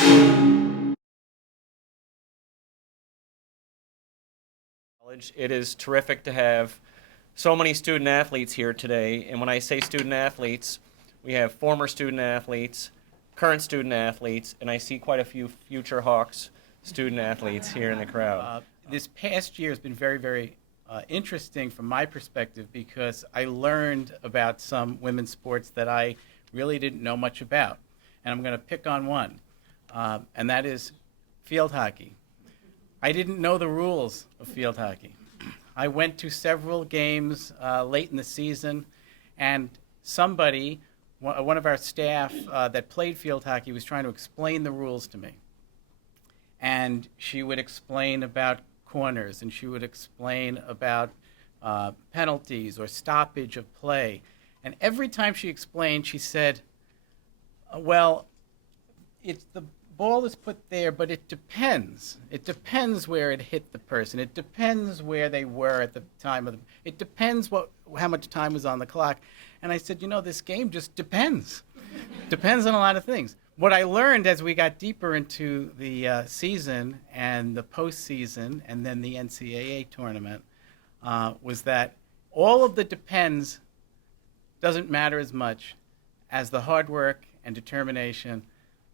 It is terrific to have so many student athletes here today. And when I say student athletes, we have former student athletes, current student athletes, and I see quite a few future Hawks student athletes here in the crowd. This past year has been very, very interesting from my perspective because I learned about some women's sports that I really didn't know much about. And I'm going to pick on one, and that is field hockey. I didn't know the rules of field hockey. I went to several games late in the season, and somebody, one of our staff that played field hockey, was trying to explain the rules to me. And she would explain about corners, and she would explain about penalties or stoppage of play. And every time she explained, she said, well, it's the ball is put there, but it depends. It depends where it hit the person. It depends where they were at the time of the. It depends how much time was on the clock. And I said, this game just depends. Depends on a lot of things. What I learned as we got deeper into the season and the postseason and then the NCAA tournament was that all of the depends doesn't matter as much as the hard work and determination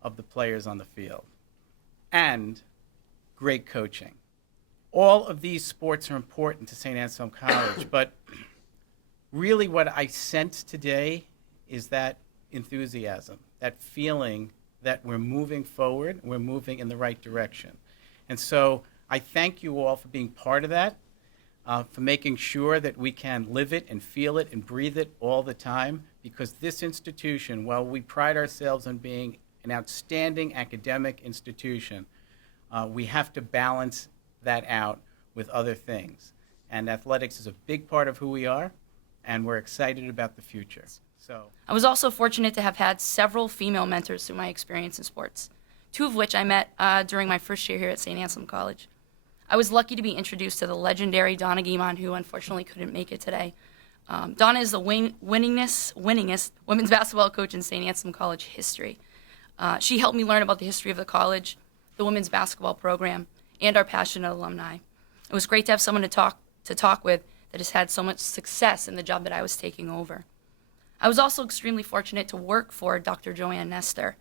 of the players on the field, and great coaching. All of these sports are important to St. Anselm College, but really what I sense today is that enthusiasm, that feeling that we're moving forward, we're moving in the right direction. And so I thank you all for being part of that, for making sure that we can live it and feel it and breathe it all the time, because this institution, while we pride ourselves on being an outstanding academic institution, we have to balance that out with other things. And athletics is a big part of who we are, and we're excited about the future. So I was also fortunate to have had several female mentors through my experience in sports, two of which I met during my first year here at St. Anselm College. I was lucky to be introduced to the legendary Donna Guimond, who unfortunately couldn't make it today. Donna is the winningest women's basketball coach in St. Anselm College history. She helped me learn about the history of the college, the women's basketball program, and our passionate alumni. It was great to have someone to talk with that has had so much success in the job that I was taking over. I was also extremely fortunate to work for Dr. Joanne Nestor.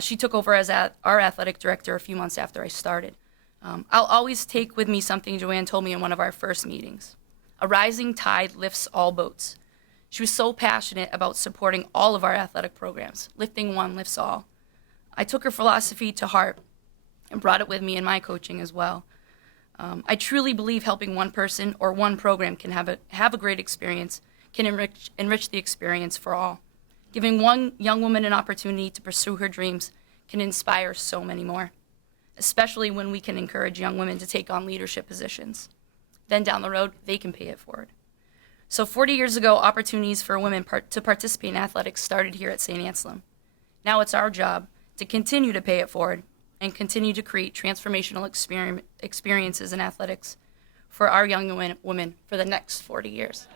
She took over as our athletic director a few months after I started. I'll always take with me something Joanne told me in one of our first meetings. A rising tide lifts all boats. She was so passionate about supporting all of our athletic programs. Lifting one lifts all. I took her philosophy to heart and brought it with me in my coaching as well. I truly believe helping one person or one program can have a great experience, can enrich the experience for all. Giving one young woman an opportunity to pursue her dreams can inspire so many more, especially when we can encourage young women to take on leadership positions. Then down the road, they can pay it forward. So 40 years ago, opportunities for women to participate in athletics started here at St. Anselm. Now it's our job to continue to pay it forward and continue to create transformational experiences in athletics for our young women for the next 40 years.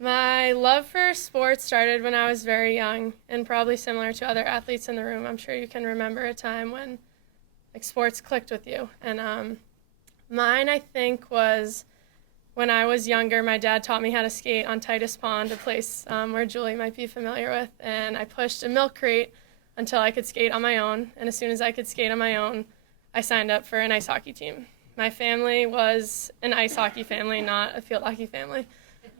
My love for sports started when I was very young, and probably similar to other athletes in the room. I'm sure you can remember a time when sports clicked with you. And mine, I think, was when I was younger. My dad taught me how to skate on Titus Pond, a place where Julie might be familiar with, and I pushed a milk crate until I could skate on my own. And as soon as I could skate on my own, I signed up for an ice hockey team. My family was an ice hockey family, not a field hockey family.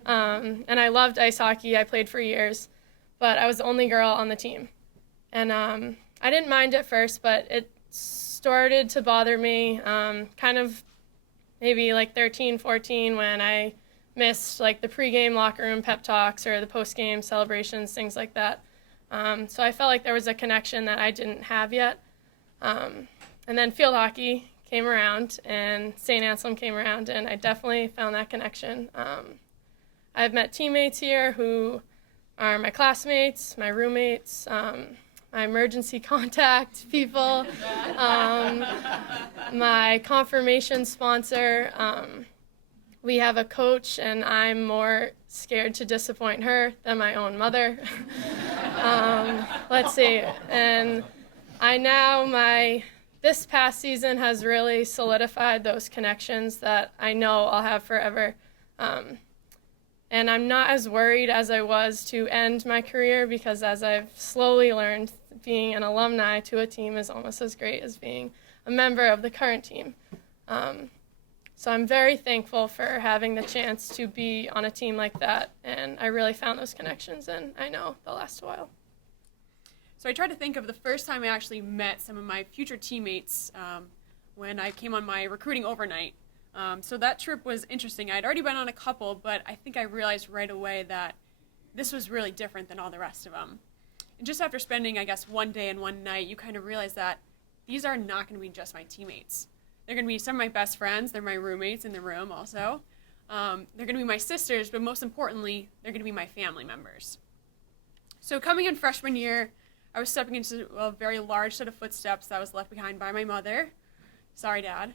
And I loved ice hockey. I played for years, but I was the only girl on the team. And I didn't mind at first, but it started to bother me kind of maybe like 13, 14 when I missed like the pregame locker room pep talks or the postgame celebrations, things like that. So I felt like there was a connection that I didn't have yet. And then field hockey came around and St. Anselm came around, and I definitely found that connection. I've met teammates here who are my classmates, my roommates, my emergency contact people, my confirmation sponsor. We have a coach, and I'm more scared to disappoint her than my own mother. Let's see. And my this past season has really solidified those connections that I know I'll have forever. And I'm not as worried as I was to end my career, because as I've slowly learned, being an alumni to a team is almost as great as being a member of the current team. So I'm very thankful for having the chance to be on a team like that, and I really found those connections, and I know they'll last a while. So I tried to think of the first time I actually met some of my future teammates when I came on my recruiting overnight. So that trip was interesting. I'd already been on a couple, but I think I realized right away that this was really different than all the rest of them. And just after spending, I guess, one day and one night, you kind of realize that these are not going to be just my teammates. They're going to be some of my best friends. They're my roommates in the room also. They're going to be my sisters, but most importantly, they're going to be my family members. So coming in freshman year, I was stepping into a very large set of footsteps that was left behind by my mother. Sorry, Dad.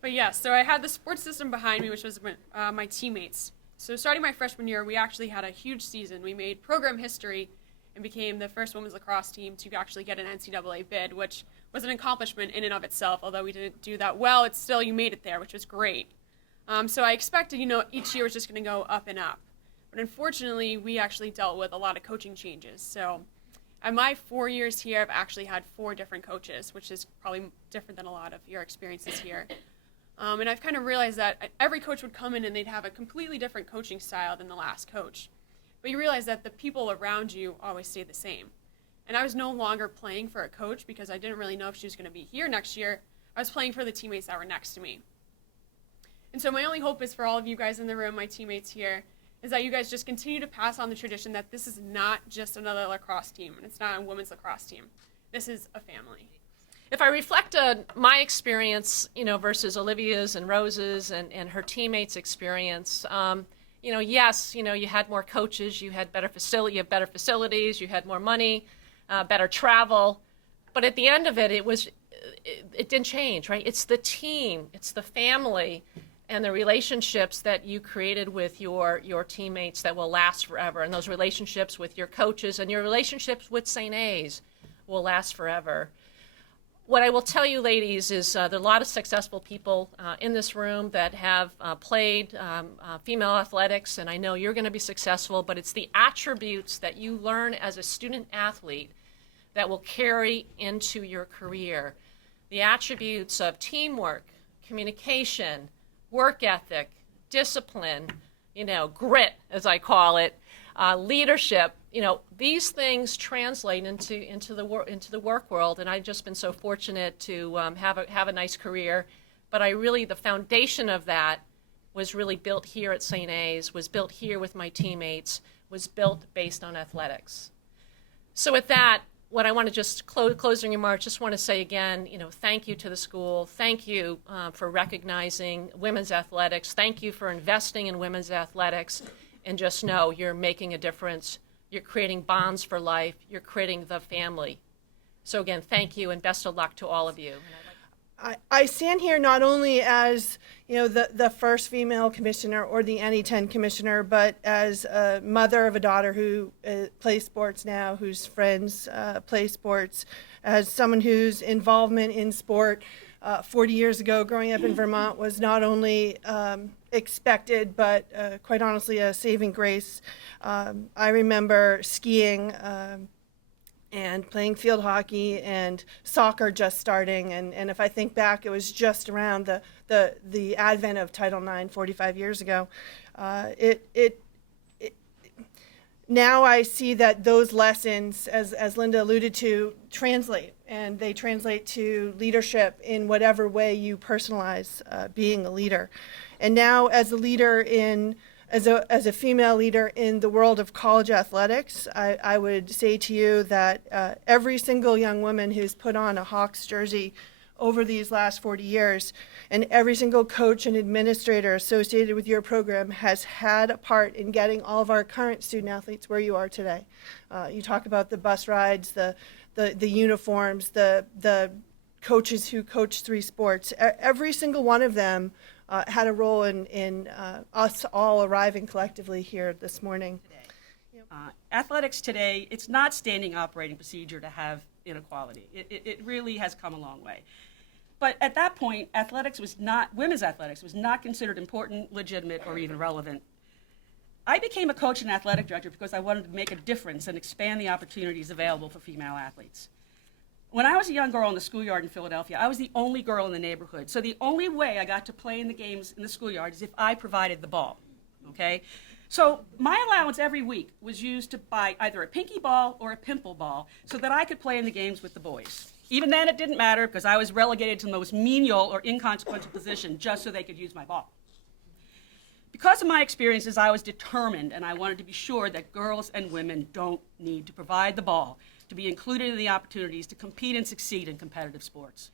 But yeah, so I had the sports system behind me, which was my teammates. So starting my freshman year, we actually had a huge season. We made program history and became the first women's lacrosse team to actually get an NCAA bid, which was an accomplishment in and of itself. Although we didn't do that well, it's still, you made it there, which was great. So I expected, each year was just going to go up and up. But unfortunately, we actually dealt with a lot of coaching changes. So at my 4 years here, I've actually had 4 different coaches, which is probably different than a lot of your experiences here. And I've kind of realized that every coach would come in and they'd have a completely different coaching style than the last coach. But you realize that the people around you always stay the same. And I was no longer playing for a coach because I didn't really know if she was going to be here next year. I was playing for the teammates that were next to me. And so my only hope is for all of you guys in the room, my teammates here, is that you guys just continue to pass on the tradition that this is not just another lacrosse team, and it's not a women's lacrosse team. This is a family. If I reflect on my experience, versus Olivia's and Rose's and her teammates' experience, yes, you had more coaches, you had better facilities, you had more money, better travel, but at the end of it, it didn't change, right? It's the team, it's the family, and the relationships that you created with your teammates that will last forever, and those relationships with your coaches and your relationships with St. A's will last forever. What I will tell you, ladies, is there are a lot of successful people in this room that have played female athletics, and I know you're going to be successful, but it's the attributes that you learn as a student athlete that will carry into your career. The attributes of teamwork, communication, work ethic, discipline, grit, as I call it, leadership. These things translate into the work world, and I've just been so fortunate to have a nice career. But the foundation of that was really built here at St. A's, was built here with my teammates, was built based on athletics. So with that, what I want to just closing remarks, just want to say again, thank you to the school. Thank you for recognizing women's athletics. Thank you for investing in women's athletics. And just know you're making a difference. You're creating bonds for life. You're creating the family. So again, thank you and best of luck to all of you. I stand here not only as the first female commissioner or the NE10 commissioner, but as a mother of a daughter who plays sports now, whose friends play sports, as someone whose involvement in sport 40 years ago growing up in Vermont was not only expected, but quite honestly a saving grace. I remember skiing and playing field hockey and soccer just starting. And if I think back, it was just around the advent of Title IX 45 years ago. Now I see that those lessons, as Linda alluded to, translate, and they translate to leadership in whatever way you personalize being a leader. And now as a leader as a female leader in the world of college athletics, I would say to you that every single young woman who's put on a Hawks jersey over these last 40 years, and every single coach and administrator associated with your program has had a part in getting all of our current student athletes where you are today. You talk about the bus rides, the uniforms, the coaches who coach 3 sports. Every single one of them had a role in us all arriving collectively here this morning. Athletics today, it's not standing operating procedure to have inequality. It really has come a long way. But at that point, women's athletics was not considered important, legitimate, or even relevant. I became a coach and athletic director because I wanted to make a difference and expand the opportunities available for female athletes. When I was a young girl in the schoolyard in Philadelphia, I was the only girl in the neighborhood. So the only way I got to play in the games in the schoolyard is if I provided the ball, okay? So my allowance every week was used to buy either a pinky ball or a pimple ball so that I could play in the games with the boys. Even then, it didn't matter because I was relegated to the most menial or inconsequential position just so they could use my ball. Because of my experiences, I was determined, and I wanted to be sure that girls and women don't need to provide the ball to be included in the opportunities to compete and succeed in competitive sports.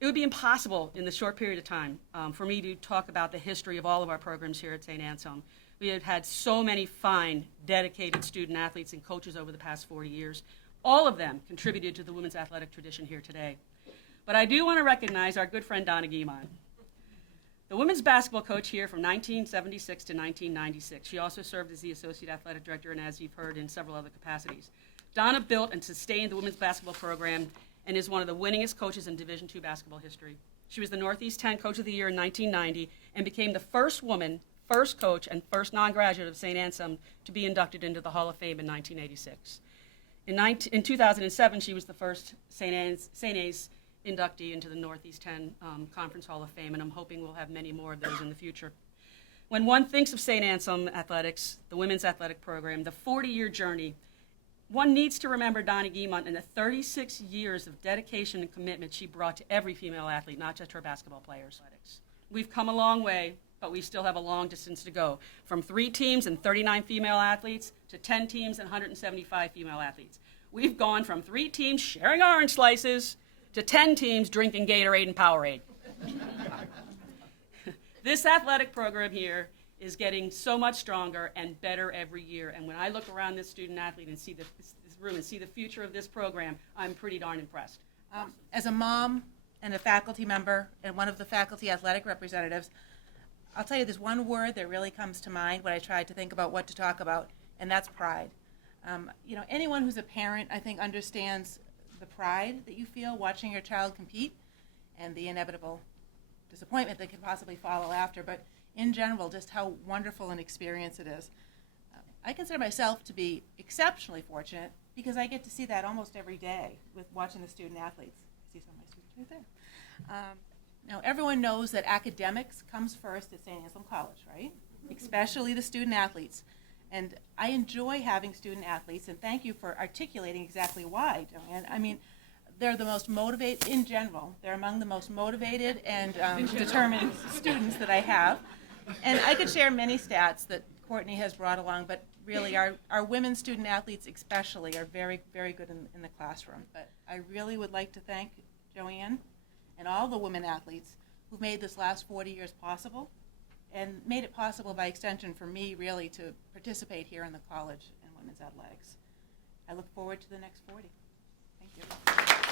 It would be impossible in the short period of time for me to talk about the history of all of our programs here at St. Anselm. We have had so many fine, dedicated student athletes and coaches over the past 40 years. All of them contributed to the women's athletic tradition here today. But I do want to recognize our good friend Donna Guimond, the women's basketball coach here from 1976 to 1996. She also served as the associate athletic director and, as you've heard, in several other capacities. Donna built and sustained the women's basketball program and is one of the winningest coaches in Division II basketball history. She was the Northeast 10 Coach of the Year in 1990 and became the first woman, first coach, and first non-graduate of St. Anselm to be inducted into the Hall of Fame in 1986. In 2007, she was the first St. A's inductee into the Northeast 10 Conference Hall of Fame, and I'm hoping we'll have many more of those in the future. When one thinks of St. Anselm athletics, the women's athletic program, the 40-year journey, one needs to remember Donna Guimond and the 36 years of dedication and commitment she brought to every female athlete, not just her basketball players. We've come a long way, but we still have a long distance to go, from 3 teams and 39 female athletes to 10 teams and 175 female athletes. We've gone from 3 teams sharing orange slices to 10 teams drinking Gatorade and Powerade. This athletic program here is getting so much stronger and better every year. And when I look around this student athlete and see this room and see the future of this program, I'm pretty darn impressed. As a mom and a faculty member and one of the faculty athletic representatives, I'll tell you there's one word that really comes to mind when I try to think about what to talk about, and that's pride. Anyone who's a parent, I think, understands the pride that you feel watching your child compete and the inevitable disappointment that can possibly follow after, but in general, just how wonderful an experience it is. I consider myself to be exceptionally fortunate because I get to see that almost every day with watching the student athletes. I see some of my students right there. Now, everyone knows that academics comes first at St. Anselm College, right? Especially the student athletes. And I enjoy having student athletes, and thank you for articulating exactly why, Joanne. I mean, they're the most motivated, in general, they're among the most motivated and determined students that I have. And I could share many stats that Courtney has brought along, but really our women student athletes especially are very, very good in the classroom. But I really would like to thank Joanne and all the women athletes who've made this last 40 years possible and made it possible by extension for me really to participate here in the college in women's athletics. I look forward to the next 40. Thank you.